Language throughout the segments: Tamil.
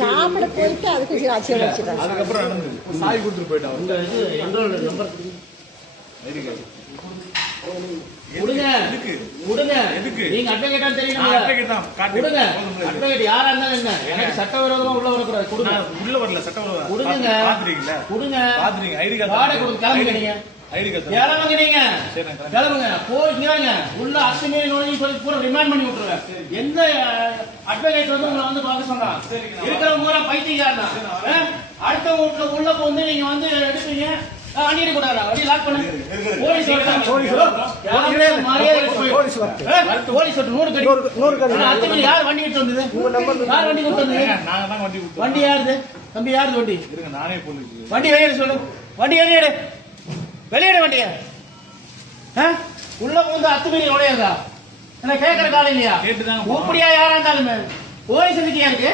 சாப்பிட போயிட்டு அதுக்கு அதுக்கப்புறம் சாய் கொடுத்துட்டு போயிட்டான். யாரா இருந்தாலும் என்ன எனக்கு சட்டவிரோதமா உள்ள வரக்கூடாது. உள்ள வரல சட்டவிரோதம். கொடுங்க ஐடி கார்டு கிளம்புங்க. நீங்க கிளம்புங்க. நீங்க கிளம்புங்க. போயிங்க உள்ள அத்துமீறி நோய் சொல்லி பூரா ரிமைண்ட் பண்ணி விட்டுருவேன். எந்த அட்வொகேட் வந்து உங்களை வந்து பார்க்க சொன்னான் இருக்கிறவங்க பூரா பைத்தியக்காரனா. அடுத்த வீட்டுல உள்ள வந்து நீங்க வந்து எடுப்பீங்க. வண்டி கூடாது. வண்டி லாக் பண்ணு. போலீஸ் யார் வண்டி கிட்ட வந்தது? யார் வண்டி கூட்டு வந்தது? வண்டி யாருது தம்பி? யாருது வண்டி? நானே வண்டி வெளியேடு சொல்லு. வண்டி வெளியேடு. வெளியேடு வண்டிய. உள்ள வந்து அத்துமீறி நுழையாதா? என்ன கேட்கற காலம் இல்லையா? உருப்படியா யாரா இருந்தாலுமே போலீஸ் எதுக்கியா இருக்கு?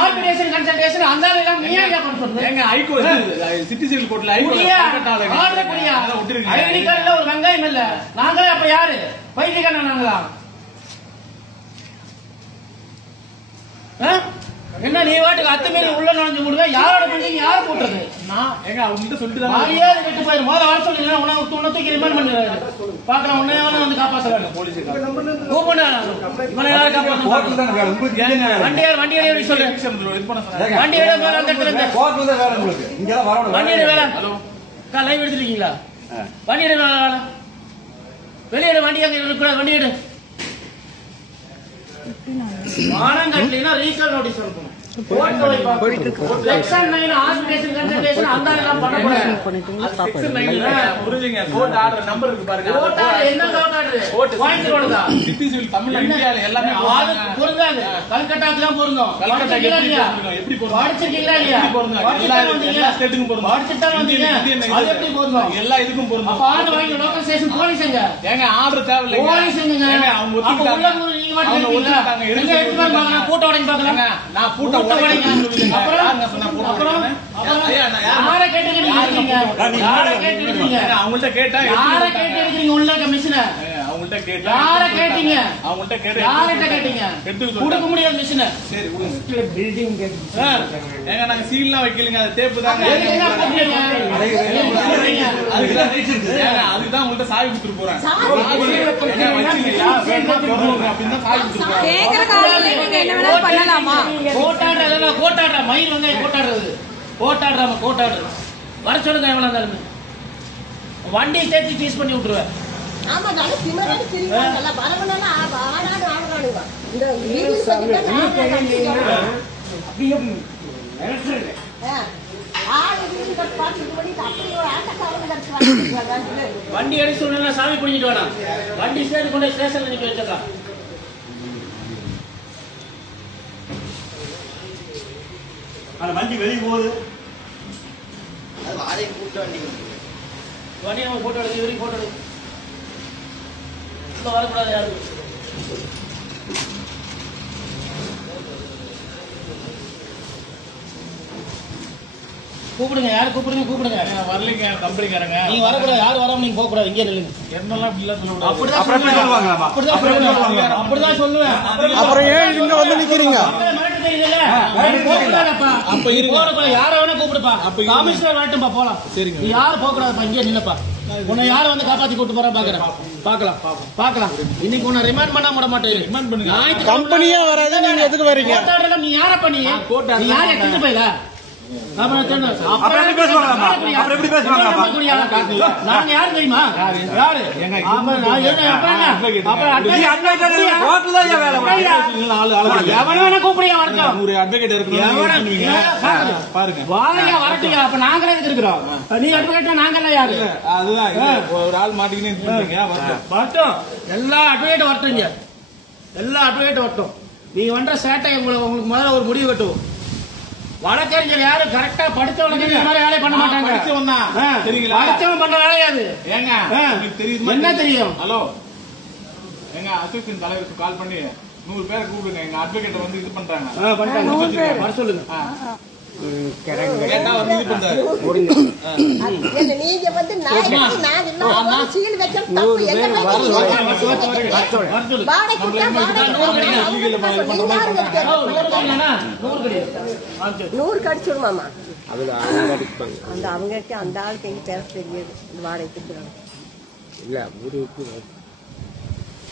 ஆர்கனைசேஷன் கன்சல்டேஷன் அந்த எல்லாம் நீயா பண்றது? எங்க ஹைகோர்ட் சிட்டிசன் கோர்ட்ல ஹைகோர்ட் ஐடி கார்டுல ஒரு வெங்காயம் இல்ல. நாங்க அப்ப யாரு? பைத்தியக்காரனா நாங்களா? என்ன நீ வாட்டுக்கு அத்துமீறி உள்ள நுழைஞ்சு முடுங்க. யாரோட பில்டிங் யார் போட்டது? நான் எங்க அவங்க சொல்லிட்டு தான் மரியாதை கெட்டு போயிரு. முதல்ல வர சொல்லுங்க. உனக்கு தூக்கி ரிமைண்ட் பண்ணிடுறாரு. பாக்கலாம் உன்னைய வந்து காப்பாற்ற வேண்டும். போலீஸ் கூப்பிடு. இவனை யாரு காப்பாற்ற? வண்டியோட சொல்லு. வண்டியோட மேல அந்த இடத்துல வண்டியோட வேலை லைவ் எடுத்துருக்கீங்களா? வண்டியோட வேலை வெளியிட. வண்டி அங்க இருக்கக்கூடாது. வண்டியோட மானம் கட்டலைன்னா ரீகால் நோட்டீஸ் அனுப்பணும். செக்ஷன் 9 ஆர்கனைசேஷன் கன்சல்டேஷன் அந்த எல்லாம் பண்ணக்கூடாது. செக்ஷன் 9 புரிஞ்சுங்க. கோர்ட் ஆர்டர் நம்பர் இருக்கு பாருங்க. கோர்ட் ஆர்டர் என்ன கோர்ட் ஆர்டர்? கோயம்புத்தூர்ல சிட்டிசன் தமிழ்ல இந்தியால எல்லாமே பொருந்தாது. கல்கட்டாக்கு தான் பொருந்தும். கல்கட்டாக்கு எப்படி பொருந்தும்? படிச்சிருக்கீங்களா இல்லையா? எல்லா ஸ்டேட்டுக்கும் பொருந்தும். படிச்சிட்டா வந்தீங்க. அது எப்படி பொருந்தும்? எல்லா இதுக்கும் பொருந்தும். அப்ப ஆர்டர் வாங்கி லோக்கல் ஸ்டேஷன் போலீஸ் எங்க? ஏங்க ஆர்டர் தேவை இல்ல. போலீஸ் எங்க? அவங்க ஒத்துக்கிட்டாங்க. நீங்க மட்டும் ஒத்துக்கிட்டாங்க. எங்க எடுத்து பார்க்கலாம். கூட்ட உடைங்க பார்க்கலாம். நான் கூட்ட உடைங்க. அப்புறம் யாரை கேட்டுக்கிறீங்க? அவங்கள்ட்ட கேட்டா யாரை கேட்டுக்கிறீங்க? உள்ள மிஷின அவங்கள்ட்ட கேட்டா யாரை கேட்டீங்க? அவங்கள்ட்ட கேட்டா யார்கிட்ட கேட்டீங்க? கொடுக்க முடியாது மிஷின. சரி பில்டிங் ஏங்க நாங்க சீல்லாம் வைக்கலங்க. அது டேப் தாங்க. அதுதான் உங்கள்ட்ட சாவி கொடுத்துட்டு போறேன். கோட்டாடுற மயில் வந்து கோட்டாடுறது. கோட்டாடுற வர சொல்லுங்க. எவ்வளவு இருந்தாலுமே வண்டி சேர்த்து சீஸ் பண்ணி விட்டுருவேன். வண்டி அடிச்சு சொன்னா சாமி பிடிக்கிட்டு வேணாம். வண்டி சேர்த்து கொண்டு ஸ்டேஷன்ல நிக்க வச்சிடலாம். வண்டி வெளியே போகுது. வண்டி நம்ம போட்டோ எடுத்து வரைக்கும் போட்டோ எடுத்து வரக்கூடாது. யாரு கூப்பிடுங்க. யாரு கூப்பிடுங்க. வரலீங்க கம்பெனிக்காரங்க. நீங்க வரக்கூடாது. யாரு வராம நீங்க போக கூடாது. இங்கே நில்லுங்க. என்னெல்லாம் சொல்லுவாங்க. அப்படிதான் சொல்லுவேன். அப்புறம் ஏன் இங்க வந்து நிக்கிறீங்க? யார வேணா கூப்பிடுப்பா. கமிஷனர் வரட்டும்பா. போலாம். சரிங்க. நீ யாரும் போக கூடாதுப்பா. இங்கே நில்லப்பா. உன்னை யார வந்து காப்பாத்தி கூட்டு போற பாக்கலாம். இன்னைக்கு உன்னை ரிமாண்ட் பண்ண விட மாட்டேன். ரிமாண்ட் பண்ணுங்க. கம்பெனியா வராது. நீங்க எதுக்கு வரீங்க? நீ யார பண்ணி யார் எடுத்துட்டு போயில? நாங்க யாரு தெரியுமா? யாரு? கூப்பிடியா பாருங்க. வரட்டியா? அப்ப நாங்களே இருக்கிறோம். நீ அட்வொகேட் நாங்கெல்லாம் யாரு? அதுதான் ஒரு ஆள் மாட்டிக்கின்னு வரட்டும். எல்லா அட்வொகேட்டும் வரட்டுங்க. எல்லா அட்வொகேட்டும் வரட்டும். நீ பண்ற சேட்டை உங்களுக்கு முதல்ல ஒரு முடிவு கட்டுவோம். வழக்கறிஞர் யாரு கரெக்டா படிச்ச வழக்கறிஞர் வேலை பண்ண மாட்டாங்க. படிச்சவன் பண்ற வேலையாது. ஏங்க தெரியுமா? என்ன தெரியும்? ஹலோ எங்க அசோசியேஷன் தலைவருக்கு கால் பண்ணி 100 பேரை கூப்பிடுங்க. எங்க அட்வொகேட் வந்து இது பண்றாங்க. வர சொல்லுங்க. நீங்க வந்து நான் சீல் வைக்கிற தப்பு எங்க நூறு கடிச்சுடுமாமா அந்த அவங்க அந்த ஆளுக்கு எங்க பேச தெரியாது வாடகைக்கு இல்ல ஊருக்கு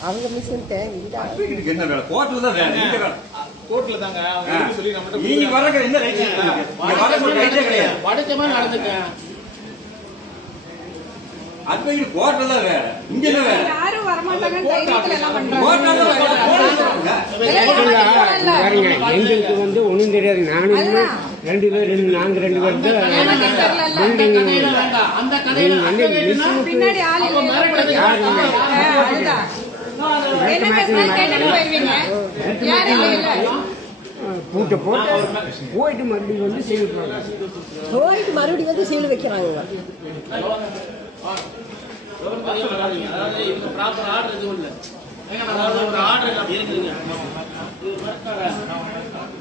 அவங்க மிஷின் கோர்ட்ல தாங்க நீங்க வர்றதுக்கு என்ன ரைட் கிடையாது படிச்ச மாதிரி நடந்துக்க அட்வொகேட் கோர்ட்ல வேற இங்க என்ன வேற யாரும் வர மாட்டாங்க தைரியத்துல எல்லாம் பண்றாங்க எங்களுக்கு வந்து ஒண்ணும் தெரியாது. நானும் ரெண்டு பேர் நாங்க ரெண்டு பேரும் அந்த கடையில பின்னாடி ஆள் என்ன பேசுறாங்க கேட்டுட்டு போயிருவீங்க. யாரும் இல்ல பூட்டை போட்டு போயிட்டு மறுபடியும் வந்து சீல் போயிட்டு மறுபடியும் வந்து சீல் வைக்கிறாங்க. அதாவது இவங்க ப்ராப்பர் ஆர்டர் எதுவும் இல்லை. அதாவது ஒரு ஆர்டர் அப்படி இருக்குதுங்க.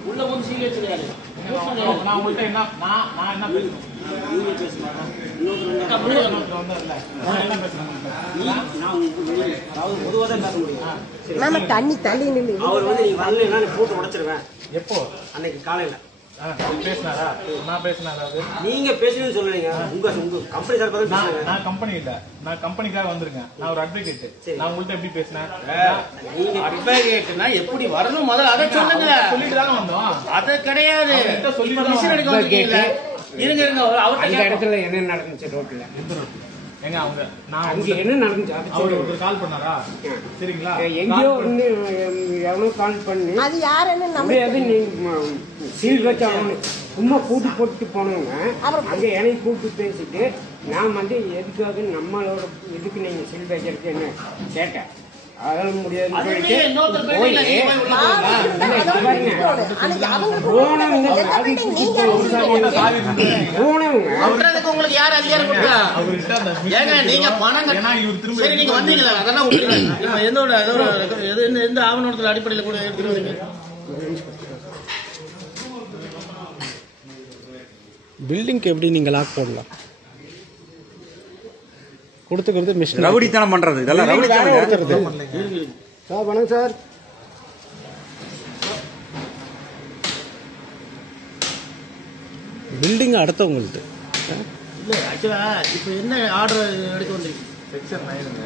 உள்ள வந்து சீல் வச்சிருக்காரு. நான் உங்கள்கிட்ட என்ன நான் என்ன பேசுறேன் நாம தள்ளி நின்று அவர் வந்து நீங்க வரலன்னா பூட்டை உடைச்சிருவேன். எப்போ அன்னைக்கு காலையில பேசினாரா? நான் பேசினாரா? நீங்க பேசுறீங்கன்னு சொல்றீங்க. உங்க கம்பெனி சார் நான் கம்பெனி இல்ல, நான் கம்பெனிக்காக வந்திருக்கேன். நான் ஒரு அட்வொகேட். நான் உங்கள்கிட்ட எப்படி பேசினேன்? நீங்க அட்வொகேட்னா எப்படி வரணும் முதல்ல அதை சொல்லுங்க. சொல்லிட்டு தானே வந்தோம். அது கிடையாது. மிஷின் எடுக்க வந்திருக்கீங்களா? இருங்க அந்த இடத்துல என்ன நடந்துச்சு ரோட்ல? எங்க அவங்க நான் அங்க என்ன நடந்துச்சு? அவர் ஒரு கால் பண்ணாரா? சரிங்களா? எங்கேயோ ஒண்ணு எவனோ கால் பண்ணி அது யாருன்னு நம்ம சீல் வச்சாங்க. சும்மா கூட்டு போட்டு போனவங்க அங்க என்னை கூப்பிட்டு பேசிட்டு நான் வந்து எதுக்காக நம்மளோட இதுக்கு நீங்க சீல் வைக்கிறதுக்கு என்ன கேட்டேன். அதெல்லாம் முடியாது உங்களுக்கு யார் அதிகாரம் கொடுத்தா? நீங்க பணம் சரி நீங்க வந்தீங்களா? அதெல்லாம் எந்த ஆவணத்துல அடிப்படையில் கூட எடுத்துருவீங்க? பில்டிங்க்கு எப்படி நீங்க லாக் போடலாம்? கொடுத்துக்கிறது மிஷின் ரவுடித்தனம் பண்றது இதெல்லாம் ரவுடித்தனம். சார் வணக்கம் சார். பில்டிங் அடுத்தவங்கள்ட்ட இல்ல ஆக்சுவலா இப்ப என்ன ஆர்டர் எடுக்க வந்தீங்க?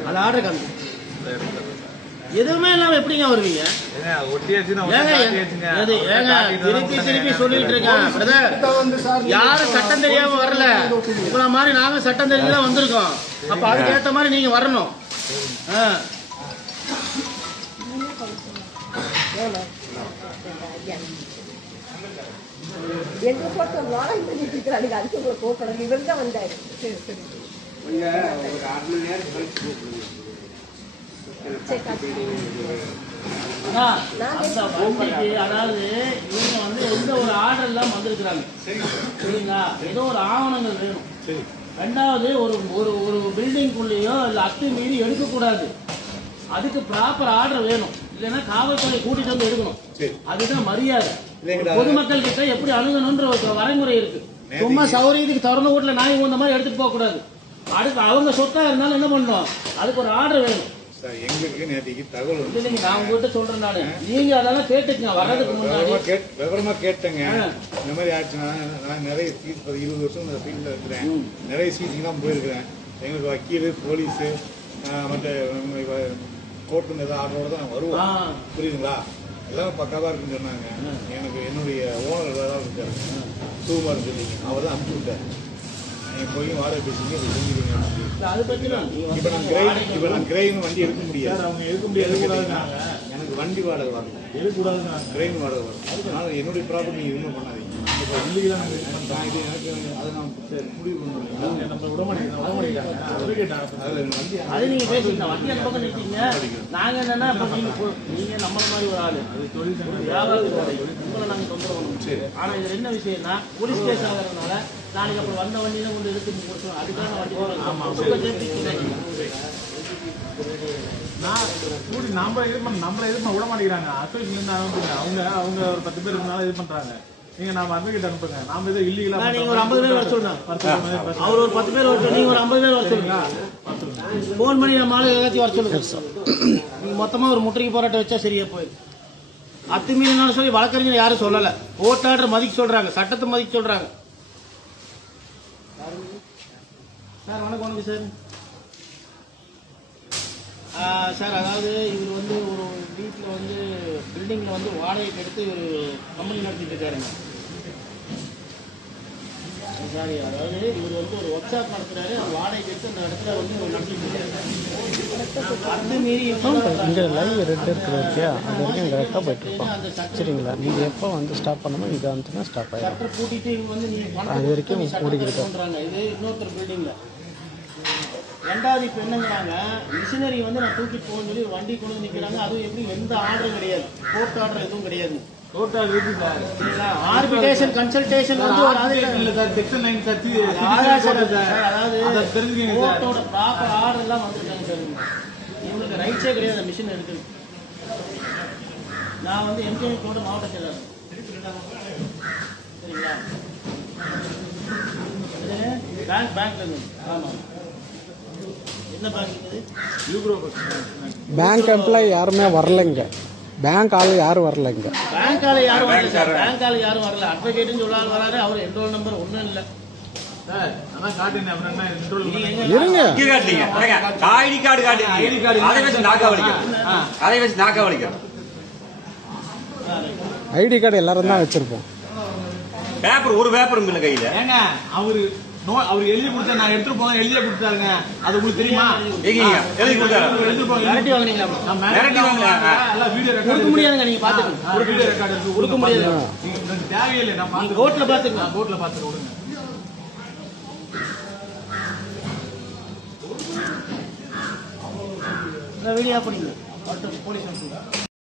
அது ஆர்டர் காமி எதுவுமே இல்லாம எப்படிங்க வருவீங்க? திருப்பி சொல்லிட்டு இருக்கேன். யாரும் சட்டம் தெரியாம வரல. உங்களை மாதிரி நாங்க சட்டம் தெரிஞ்சுதான் வந்திருக்கோம். அப்ப அதுக்கு ஏற்ற மாதிரி நீங்க வரணும். எங்க போட்டு வாங்கி பண்ணிட்டு இருக்கிறாங்க. அதுக்கு உங்களை கூப்பிடுறாங்க. இவர் தான் வந்தாரு. சரி சரி ஒரு 1/2 மணி நேரம் கழிச்சு கூப்பிடுங்க. அதாவது இவங்க வந்து எந்த ஒரு ஆர்டர் இல்லாம வந்திருக்கிறாங்க. சரிங்களா? ஏதோ ஒரு ஆவணங்கள் வேணும். ரெண்டாவது ஒரு ஒரு பில்டிங்குள்ளேயோ இல்ல அத்துமீறி எடுக்கக்கூடாது. அதுக்கு ப்ராப்பர் ஆர்டர் வேணும். இல்லைன்னா காவல்துறை கூட்டிட்டு வந்து எடுக்கணும். அதுதான் மரியாதை. பொதுமக்கள் கிட்ட எப்படி அணுகணும்ன்ற ஒரு வரைமுறை இருக்கு. சும்மா சௌரியத்துக்கு திறந்த வீட்டுல நாய் இந்த மாதிரி எடுத்துட்டு போக கூடாது. அதுக்கு அவங்க சொத்தா இருந்தாலும் என்ன பண்ணணும்? அதுக்கு ஒரு ஆர்டர் வேணும். எங்களுக்கு நேற்றுக்கு தகவல் இல்லைங்க, நான் உங்ககிட்ட சொல்றேன். நானு நீங்க அதெல்லாம் கேட்டுக்கங்க. வர்றதுக்கு முன்னாடி விவரமா கேட்டேங்க. இந்த மாதிரி ஆச்சுன்னா நான் நிறைய சீட் 20 வருஷம் இந்த ஃபீல்டில் இருக்கிறேன். நிறைய சீட்டுக்கு தான் போயிருக்கிறேன். எங்களுக்கு வக்கீல், போலீஸு, மற்ற கோர்ட்டு ஏதாவது ஆர்டரோட தான் வருவோம். புரியுதுங்களா? எல்லாம் பக்காவாக இருக்குன்னு சொன்னாங்க. எனக்கு என்னுடைய ஓனர் ஏதாவது இருக்காரு சுகுமார் சொல்லிங்க. அவர் தான் அனுப்பிச்சு விட்டார். நீங்கள் போய் வாடகை பேசுங்க, இதை செஞ்சுருங்க. இப்போ நான் கிரெயின் வண்டி எடுக்க முடியாது. அவங்க எடுக்க முடியாது. எனக்கு வண்டி வாடகை வரணும். எடுக்கக்கூடாதுங்க. கிரெயின் வாடகை வரும். அதனால என்னுடைய ப்ராப்பர்ட்டி நீங்கள் எதுவுமே பண்ணாதீங்க. அதை நான் முடிவு பண்ணுவேன். நம்ம விட மாட்டேங்கிறாங்க. அது நீங்க பேசிக்கலாம். வண்டி அந்த பக்கம் நிற்கீங்க. நாங்க என்னன்னா நீங்க நம்மள மாதிரி ஒரு ஆளு உங்களை நாங்க தொந்தரவு பண்ணணும். ஆனா இது என்ன விஷயம்னா போலீஸ் கேஸ் ஆகிறதுனால நாளைக்கு அப்புறம் வந்த வண்டியில கொண்டு எடுத்து கொடுத்துருவோம். அதுக்காக வண்டி நம்மள இது பண்ண விட மாட்டேங்கிறாங்க. அசோசியேஷன் அவங்க ஒரு 10 பேர் இருந்தாலும் இது பண்றாங்க. நீங்க நாம அட்வொகேட் அனுப்புங்க. நாம ஏதோ இல்லீகலா நீங்க ஒரு 50 பேர் வர சொல்லுங்க. அவர் ஒரு 10 பேர் வர சொல்லுங்க. நீங்க ஒரு 50 பேர் வர சொல்லுங்க. போன் பண்ணி நம்ம ஆளு எல்லாத்தையும் வர சொல்லுங்க. நீங்க மொத்தமா ஒரு முற்றுகை போராட்டம் வச்சா சரியா போயிடும். அத்துமீறினாலும் சொல்லி வழக்கறிஞர் யாரும் சொல்லல. கோர்ட் ஆர்டர் மதிக்க சொல்றாங்க, சட்டத்தை மதிக்க சொல்றாங்க. சார் வணக்கம் சார். சார் அதாவது இவர் வந்து ஒரு வீட்டில் வந்து பில்டிங்கில் வந்து வாடகைக்கு எடுத்து ஒரு கம்பெனி நடத்திட்டு இருக்காருங்க. சாரி, அதாவது இவர் வந்து ஒரு ஒர்க் ஷாப் நடத்துறாரு, வாடகைக்கு எடுத்து அந்த இடத்துல வந்து நடத்திட்டு இருக்காரு. அது மீறி இங்கே லைவ் ரெட் இருக்கிற ஓகே, அது வரைக்கும் கரெக்டாக போயிட்டு இருக்கோம். சரிங்களா? நீங்கள் எப்போ வந்து ஸ்டாப் பண்ணணுமோ இங்கே வந்துட்டுனா ஸ்டாப் ஆகிடும். சட்டை பூட்டிட்டு இவங்க வந்து நீங்கள் அது வரைக்கும் ஓடிக்கிட்டு சொல்கிறாங்க. இது இன்னொருத்தர் பில்டிங்கில். ரெண்டாவது இப்போ என்னங்கிறாங்க, மிஷினரி வந்து நான் தூக்கிட்டு போகணும்னு சொல்லி வண்டி கொண்டு வந்து நிற்கிறாங்க. அதுவும் எப்படி எந்த ஆர்டரும் கிடையாது, கோர்ட் ஆர்டர் எதுவும் கிடையாது. கோர்ட் ஆர்டர் இருக்கு சார். ஆர்பிட்ரேஷன் கன்சல்டேஷன் வந்து ஒரு ஆர்டர் இல்ல சார். Section 9 sir. அதாவது அத தெரிஞ்சுக்கங்க சார். கோர்ட்டோட ப்ராப்பர் ஆர்டர் எல்லாம் வந்துட்டாங்க சார். இவங்களுக்கு ரைட்ஸே கிடையாது மிஷின் எடுக்குது. நான் வந்து எம்ஜிஎம் கோட மாவட்ட செயலாளர். சரிங்களா? பேங்க்ல இருந்து. ஆமாம். என்ன பேங்க் இது? பேங்க் எம்ப்ளாயி யாருமே வரலைங்க. பேங்க் ஆளு யாரும் வரலைங்க. பேங்க் ஆளு யாரும் வரல சார். பேங்க் ஆளு யாரும் வரல. அட்வொகேட்னு சொல்லாரு வராரு. அவர் என்ரோல் நம்பர் ஒன்றும் இல்லை சார். அதான் காட்டுங்க. அப்புறம் என்ன என்ரோல் இருங்க. இங்க காட்டுறீங்க. ஐடி கார்டு காட்டுறீங்க. அதை வச்சு நாக்கா வலிக்கிறோம். அதை வச்சு நாக்கா வலிக்கிறோம். ஐடி கார்டு எல்லாரும் தான் வச்சிருப்போம். பேப்பர் ஒரு பேப்பரும் இல்லை கையில. ஏங்க அவரு எழுதி கொடுத்தா நான் எடுத்துட்டு போங்க எழுதியே கொடுத்தாருங்க. அது உங்களுக்கு தெரியுமா? எங்கீங்க எழுதி கொடுத்தாரு. மிரட்டி வாங்கினீங்களா? மிரட்டி வாங்கல. எல்லாம் வீடியோ ரெக்கார்ட் கொடுக்க முடியாதுங்க. நீங்க பாத்துக்கோங்க. ஒரு வீடியோ ரெக்கார்ட் இருக்கு. கொடுக்க முடியாது. உங்களுக்கு தேவையில்லை. நான் நீங்க கோர்ட்ல பாத்துக்கோங்க. கோர்ட்ல பாத்துக்க விடுங்க. வீடியோ பண்ணிங்க போலீஸ்.